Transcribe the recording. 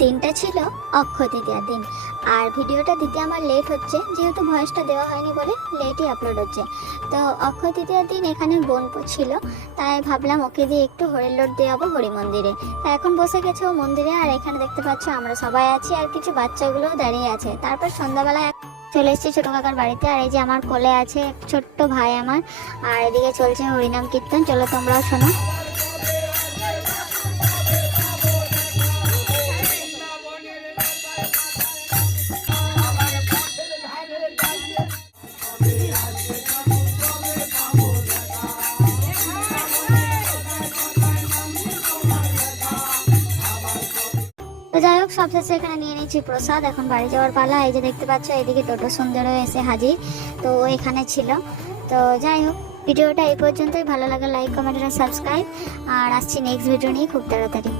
দিনটা ছিল অক্ষয় তৃতীয়ার দিন। আর ভিডিওটা দিতে আমার লেট হচ্ছে, যেহেতু ভয়েসটা দেওয়া হয়নি বলে লেটই আপলোড হচ্ছে। তো অক্ষয় তৃতীয়ার দিন এখানে বোন ছিল, তাই ভাবলাম ওকে দিয়ে একটু হরির লোড দিয়ে যাবো হরি মন্দিরে। তা এখন বসে গেছে ও মন্দিরে, আর এখানে দেখতে পাচ্ছ আমরা সবাই আছি আর কিছু বাচ্চাগুলোও দাঁড়িয়ে আছে। তারপর সন্ধ্যাবেলা চলে এসেছি ছোটো কাকার বাড়িতে, আর এই যে আমার কোলে আছে এক ছোট্ট ভাই আমার, আর এদিকে চলছে হরিনাম কীর্তন। চলো তোমরাও শোনো। তো যাই হোক, সবশেষে এখানে নিয়ে নিয়েছি প্রসাদ, এখন বাড়ি যাওয়ার পালা। এই যে দেখতে পাচ্ছ এদিকে টোটো সুন্দরও এসে হাজির, তো ও এখানে ছিল। তো যাই হোক, ভিডিওটা এই পর্যন্তই। ভালো লাগে লাইক, কমেন্ট আর সাবস্ক্রাইব, আর আসছি নেক্সট ভিডিও নিয়ে খুব তাড়াতাড়ি।